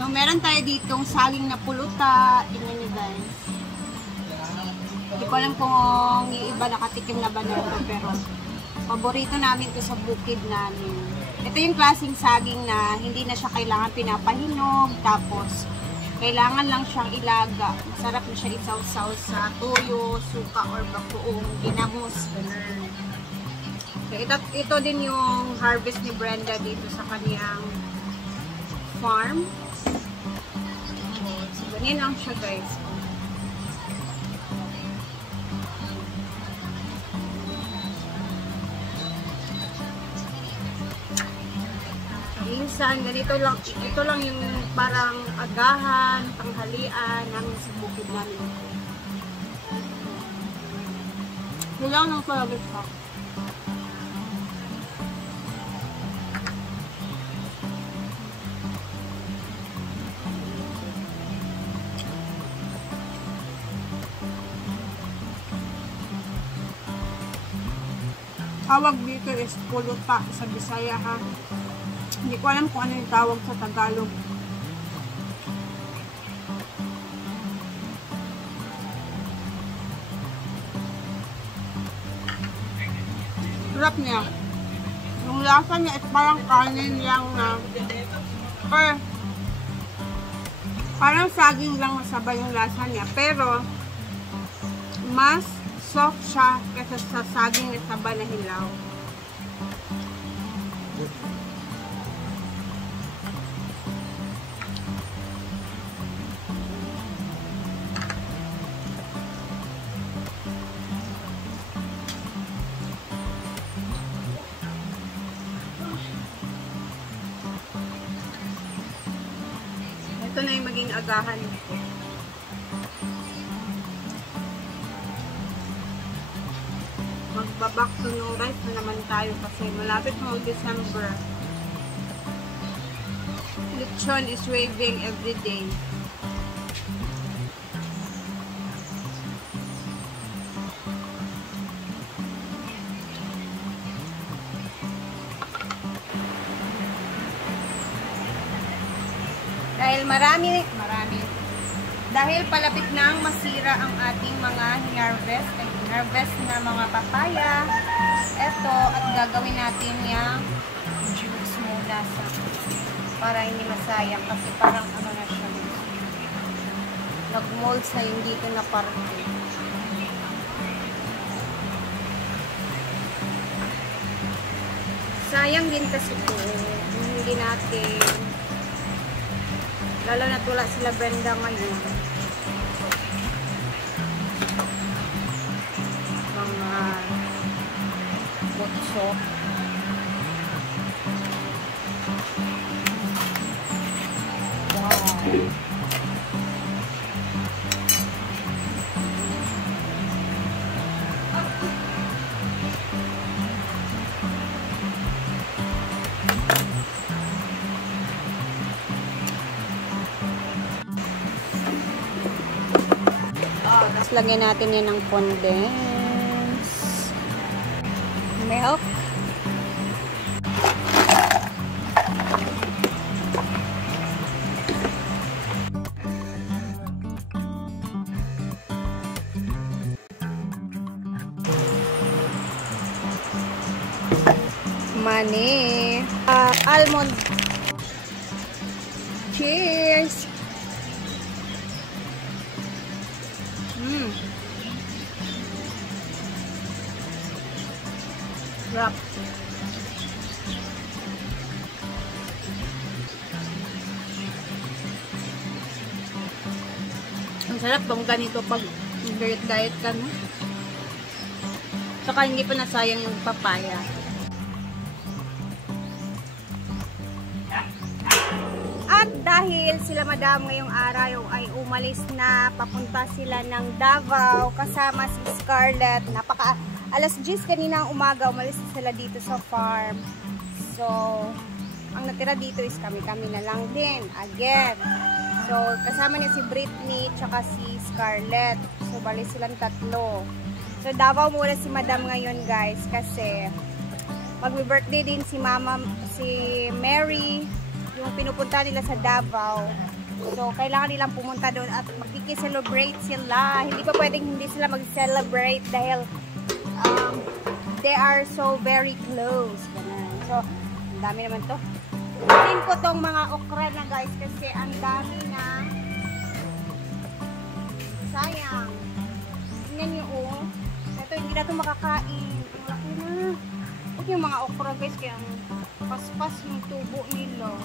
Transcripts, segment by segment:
So, meron tayo ditong saging na puluta. Tingnan nyo guys. Hindi ko alam kung yung iba nakatikim na ba nito, pero paborito namin ito sa bukid namin. Ito yung klaseng saging na hindi na siya kailangan pinapahinog, tapos kailangan lang siyang ilaga. Masarap na siya isaw-saw sa toyo, suka, or bagoong ginamos. So, ito din yung harvest ni Brenda dito sa kaniyang farm. So, ganyan lang siya guys. Minsan, ganito lang, ito lang yung parang agahan, tanghalian namin sa bukid namin. Hilaw ng talaga siya. Tawag dito is puluta sa Bisaya ha. Hindi ko alam kung ano yung tawag sa Tagalog. Sarap niya. Yung lasa niya is parang kanin lang na parang saging lang masabay yung lasa niya. Pero mas soft siya kaysa sa saging na sabay na hilaw. Ito na yung maging agahan. Magbaback to no rice na naman tayo kasi malapit mo December. Lechon is waving every day. Dahil palapit nang masira ang ating mga harvest na mga papaya, eto, at gagawin natin yung juice muna para hindi masayang kasi parang ano na siya, nag-mold sa yung dito na parte. Sayang din kasi ito, hindi natin, lalo na tula sila Brenda ngayon. Mga botso. Wow. Tapos lagyan natin yan ng condense milk. Mani. Almond. Cheers! Sarap. Ang sarap bang ganito pag diet ka, no? Saka hindi pa nasayang yung papaya. At dahil sila madam ngayong araw ay umalis na, papunta sila ng Davao kasama si Scarlett. Alas 10 kanina ang umaga, umalis na sila dito sa farm. So, ang natira dito is kami na lang din. Again. So, kasama niya si Britney tsaka si Scarlett. So, bali silang tatlo. So, Davao muna si madam ngayon guys kasi magbe-birthday din si Mary yung pinupunta nila sa Davao. So, kailangan nilang pumunta doon at magkikicelebrate sila. Hindi pa pwedeng hindi sila mag-celebrate dahil they are so very close. Ganun. So, ang dami naman to. Tingin ko tong mga okra na guys kasi ang dami na sayang. Tingnan nyo oh. Ito hindi na ito makakain. Ang laki na. Huwag yung mga okra guys kaya ang paspas yung tubo nila.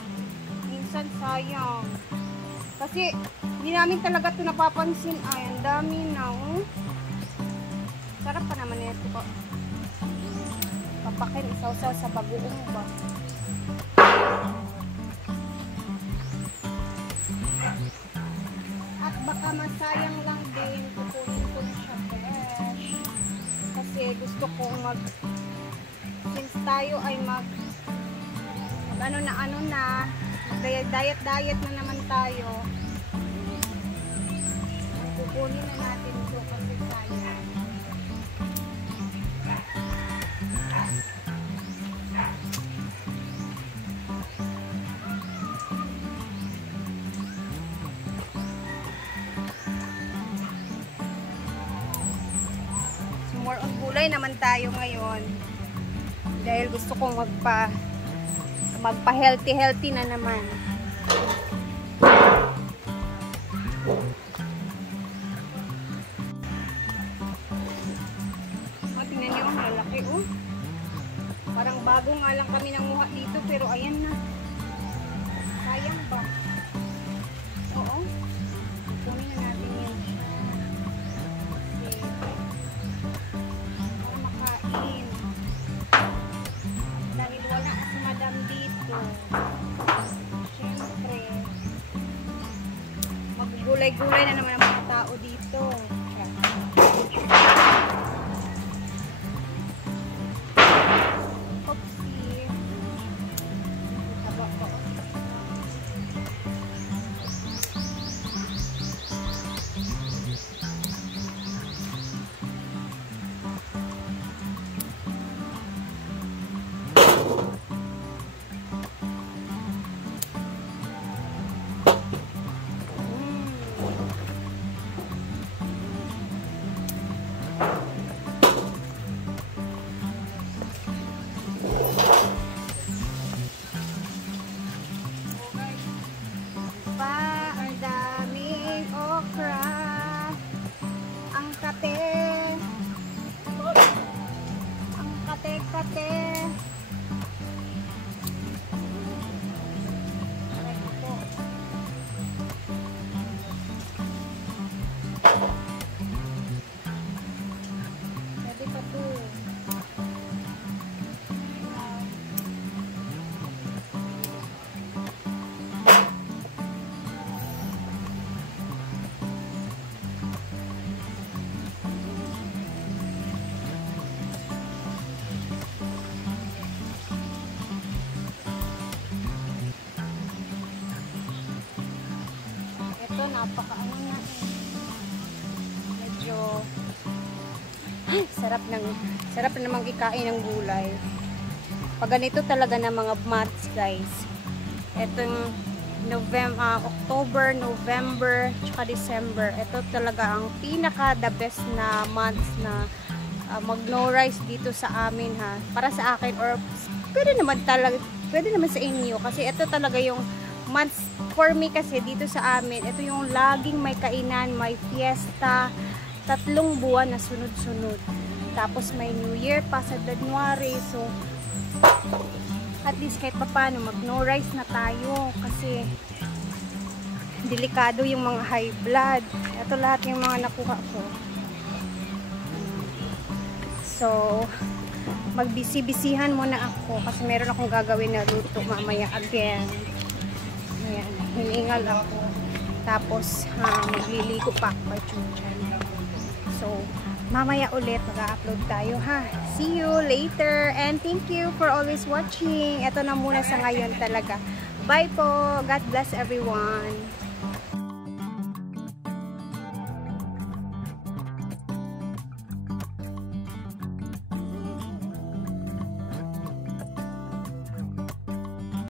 Minsan sayang. Kasi hindi namin talaga ito napapansin. Ay, ang dami na oh. Sarap pa naman ito ko. Papakin isaw-saw sa bagoong ba. At baka masayang lang din kukunin ko na siya fresh. Kasi gusto kong since tayo ay ano na diet na naman tayo. Kukunin na natin ito kasi sayang. More on gulay naman tayo ngayon dahil gusto kong magpa-healthy na naman. Tingnan niyo ang lalaki oh. Parang bago nga lang kami nanguha dito pero ayan na. Sayang ba? Oo. Kunin na natin yan. Dahil wala si madam dito. Siyempre magugulay-gulay na naman ang mga tao dito. Oopsie. Taba ko. Napakaano na medyo sarap na namang ikain ng gulay pag ganito talaga na mga months guys. Etong October, November tsaka December, ito talaga ang pinaka the best na months na mag no rice dito sa amin ha, para sa akin or pwede naman sa inyo kasi ito talaga yung months for me kasi dito sa amin. Ito yung laging may kainan, may fiesta, 3 buwan na sunod-sunod. Tapos may New Year pa sa January. So, at least kahit pa paano, mag no rice na tayo. Kasi, delikado yung mga high blood. Ito lahat yung mga nakuha ko. So, magbisi-bisihan muna ako. Kasi meron akong gagawin na luto mamaya again. Ayan, hiningal ako. Tapos, magliligo pa ako. So, mamaya ulit mag-upload tayo ha. See you later and thank you for always watching. Ito na muna sa ngayon talaga. Bye po. God bless everyone.